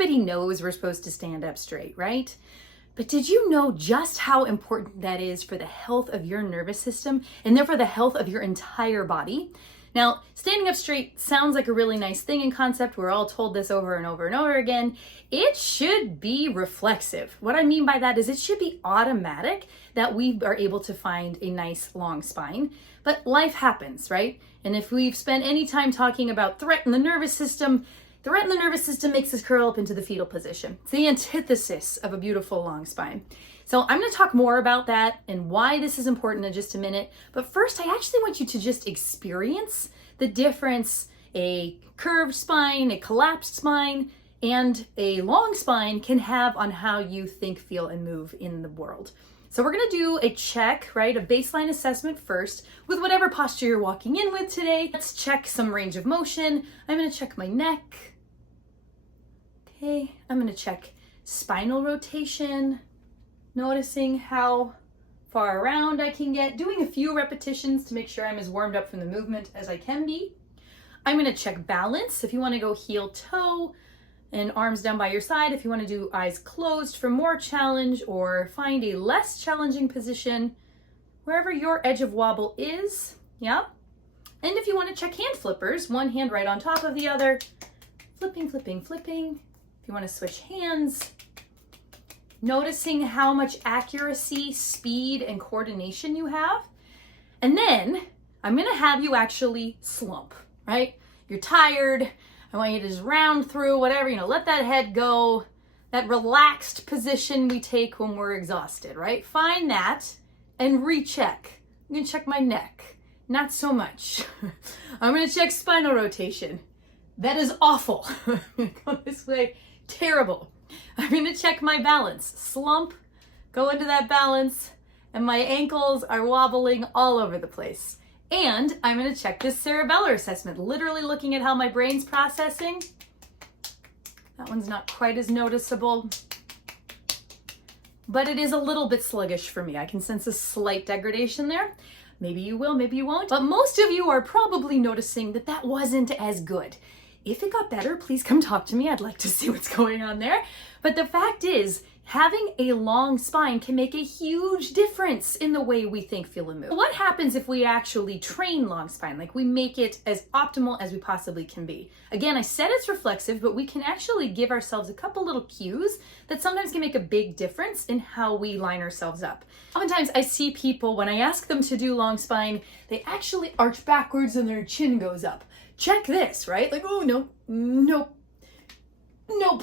everybody knows we're supposed to stand up straight, right? But did you know just how important that is for the health of your nervous system and therefore the health of your entire body? Now, standing up straight sounds like a really nice thing in concept. We're all told this over and over and over again. It should be reflexive. What I mean by that is it should be automatic that we are able to find a nice long spine. But life happens, right? And if we've spent any time talking about threat in the nervous system makes us curl up into the fetal position. It's the antithesis of a beautiful long spine. So I'm going to talk more about that and why this is important in just a minute. But first, I actually want you to just experience the difference a curved spine, a collapsed spine, and a long spine can have on how you think, feel, and move in the world. So we're going to do a check, right? A baseline assessment first with whatever posture you're walking in with today. Let's check some range of motion. I'm going to check my neck. Okay, I'm going to check spinal rotation. Noticing how far around I can get, doing a few repetitions to make sure I'm as warmed up from the movement as I can be. I'm going to check balance. If you want to go heel toe and arms down by your side, if you want to do eyes closed for more challenge or find a less challenging position, wherever your edge of wobble is, yeah. And if you want to check hand flippers, one hand right on top of the other, flipping, flipping, flipping. If you want to switch hands, noticing how much accuracy, speed, and coordination you have. And then I'm going to have you actually slump, right? You're tired. I want you to just round through whatever, let that head go, that relaxed position we take when we're exhausted, right? Find that and recheck. I'm going to check my neck. Not so much. I'm going to check spinal rotation. That is awful. I'm going to go this way. Terrible. I'm going to check my balance. Slump, go into that balance, and my ankles are wobbling all over the place. And I'm going to check this cerebellar assessment, literally looking at how my brain's processing. That one's not quite as noticeable, but it is a little bit sluggish for me. I can sense a slight degradation there. Maybe you will, maybe you won't. But most of you are probably noticing that that wasn't as good. If it got better, please come talk to me. I'd like to see what's going on there. But the fact is, having a long spine can make a huge difference in the way we think, feel, and move. What happens if we actually train long spine? Like we make it as optimal as we possibly can be. Again, I said it's reflexive, but we can actually give ourselves a couple little cues that sometimes can make a big difference in how we line ourselves up. Oftentimes I see people, when I ask them to do long spine, they actually arch backwards and their chin goes up. Check this, right? Like, oh, no, nope, nope,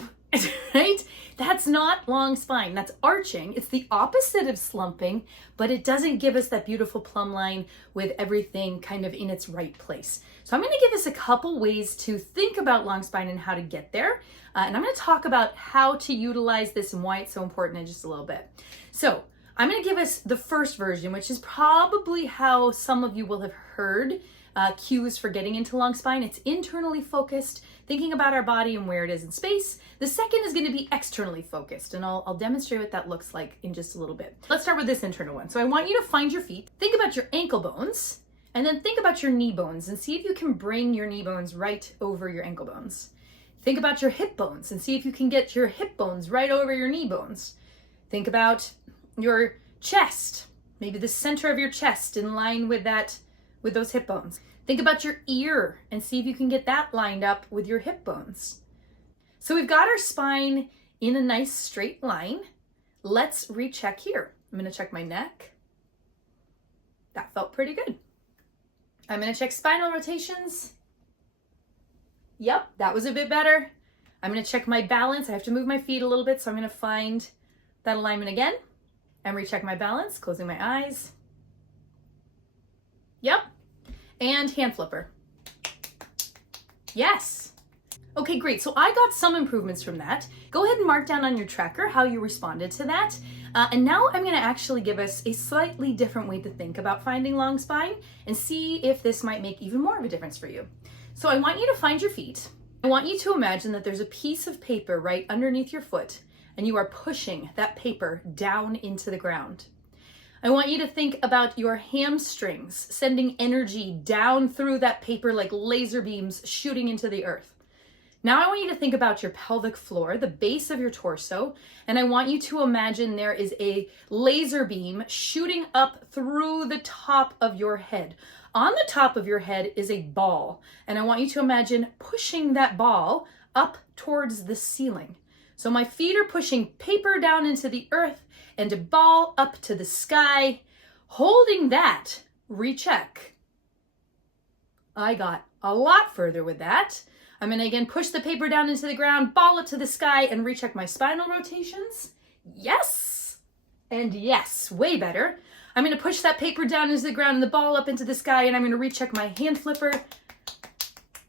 right? That's not long spine, that's arching. It's the opposite of slumping, but it doesn't give us that beautiful plumb line with everything kind of in its right place. So I'm gonna give us a couple ways to think about long spine and how to get there. And I'm gonna talk about how to utilize this and why it's so important in just a little bit. So I'm gonna give us the first version, which is probably how some of you will have heard cues for getting into long spine. It's internally focused, thinking about our body and where it is in space. The second is going to be externally focused, and I'll demonstrate what that looks like in just a little bit. Let's start with this internal one. So I want you to find your feet, think about your ankle bones, and then think about your knee bones and see if you can bring your knee bones right over your ankle bones. Think about your hip bones and see if you can get your hip bones right over your knee bones. Think about your chest, maybe the center of your chest in line with those hip bones. Think about your ear and see if you can get that lined up with your hip bones. So we've got our spine in a nice straight line. Let's recheck here. I'm going to check my neck. That felt pretty good. I'm going to check spinal rotations. Yep, that was a bit better. I'm going to check my balance. I have to move my feet a little bit, so I'm going to find that alignment again and recheck my balance, closing my eyes. Yep. And hand flipper. Yes. Okay, great. So I got some improvements from that. Go ahead and mark down on your tracker how you responded to that. And now I'm going to actually give us a slightly different way to think about finding long spine and see if this might make even more of a difference for you. So I want you to find your feet. I want you to imagine that there's a piece of paper right underneath your foot and you are pushing that paper down into the ground. I want you to think about your hamstrings sending energy down through that paper like laser beams shooting into the earth. Now I want you to think about your pelvic floor, the base of your torso, and I want you to imagine there is a laser beam shooting up through the top of your head. On the top of your head is a ball, and I want you to imagine pushing that ball up towards the ceiling. So my feet are pushing paper down into the earth and a ball up to the sky. Holding that, recheck. I got a lot further with that. I'm going to again push the paper down into the ground, ball it to the sky, and recheck my spinal rotations. Yes! And yes, way better. I'm going to push that paper down into the ground and the ball up into the sky, and I'm going to recheck my hand flipper.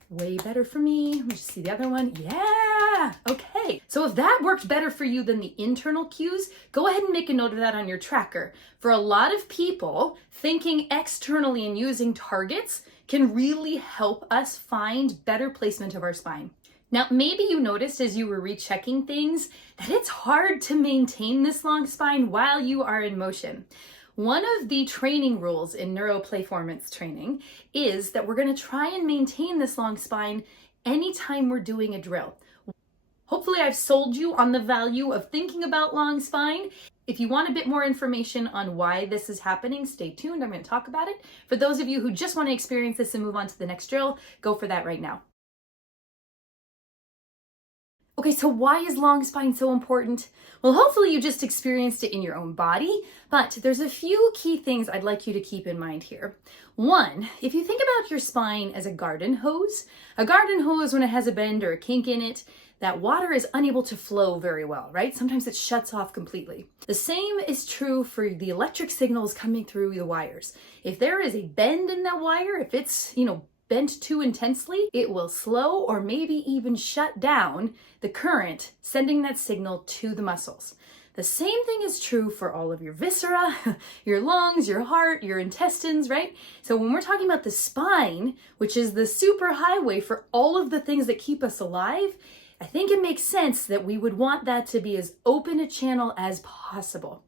Way better for me. Let me just see the other one. Yeah! Okay. So if that worked better for you than the internal cues, go ahead and make a note of that on your tracker. For a lot of people, thinking externally and using targets can really help us find better placement of our spine. Now, maybe you noticed as you were rechecking things that it's hard to maintain this long spine while you are in motion. One of the training rules in Neuro Playformance training is that we're going to try and maintain this long spine anytime we're doing a drill. Hopefully I've sold you on the value of thinking about long spine. If you want a bit more information on why this is happening, stay tuned. I'm going to talk about it. For those of you who just want to experience this and move on to the next drill, go for that right now. Okay, so why is long spine so important? Well, hopefully you just experienced it in your own body, but there's a few key things I'd like you to keep in mind here. One, if you think about your spine as a garden hose, when it has a bend or a kink in it, that water is unable to flow very well, right? Sometimes it shuts off completely. The same is true for the electric signals coming through the wires. If there is a bend in that wire, if it's, bent too intensely, it will slow or maybe even shut down the current, sending that signal to the muscles. The same thing is true for all of your viscera, your lungs, your heart, your intestines, right? So when we're talking about the spine, which is the super highway for all of the things that keep us alive, I think it makes sense that we would want that to be as open a channel as possible.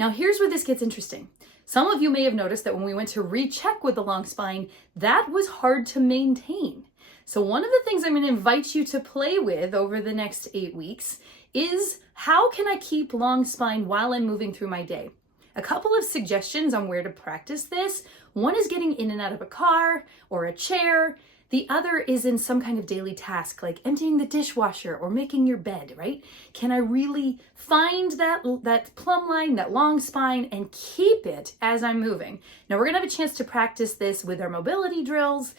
Now here's where this gets interesting. Some of you may have noticed that when we went to recheck with the long spine, that was hard to maintain. So one of the things I'm going to invite you to play with over the next 8 weeks is how can I keep long spine while I'm moving through my day? A couple of suggestions on where to practice this. One is getting in and out of a car or a chair. The other is in some kind of daily task like emptying the dishwasher or making your bed, right? Can I really find that plumb line, that long spine, and keep it as I'm moving? Now we're gonna have a chance to practice this with our mobility drills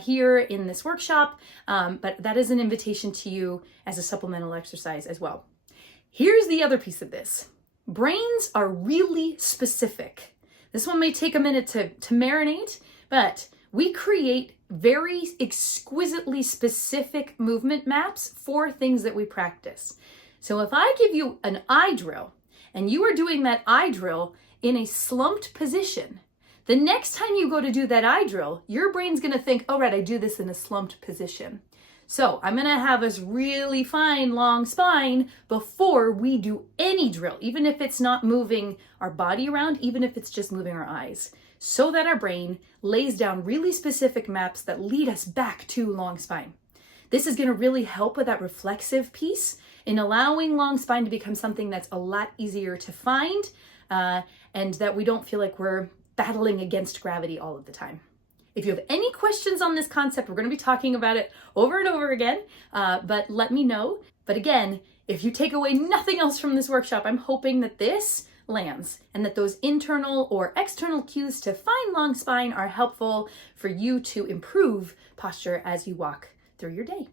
here in this workshop, but that is an invitation to you as a supplemental exercise as well. Here's the other piece of this. Brains are really specific. This one may take a minute to marinate, but we create very exquisitely specific movement maps for things that we practice. So if I give you an eye drill and you are doing that eye drill in a slumped position, the next time you go to do that eye drill, your brain's going to think, oh, right, I do this in a slumped position. So I'm going to have us really find long spine before we do any drill, even if it's not moving our body around, even if it's just moving our eyes, so that our brain lays down really specific maps that lead us back to long spine. This is going to really help with that reflexive piece in allowing long spine to become something that's a lot easier to find and that we don't feel like we're battling against gravity all of the time. If you have any questions on this concept, we're going to be talking about it over and over again, but let me know. But again, if you take away nothing else from this workshop, I'm hoping that this lands and that those internal or external cues to find long spine are helpful for you to improve posture as you walk through your day.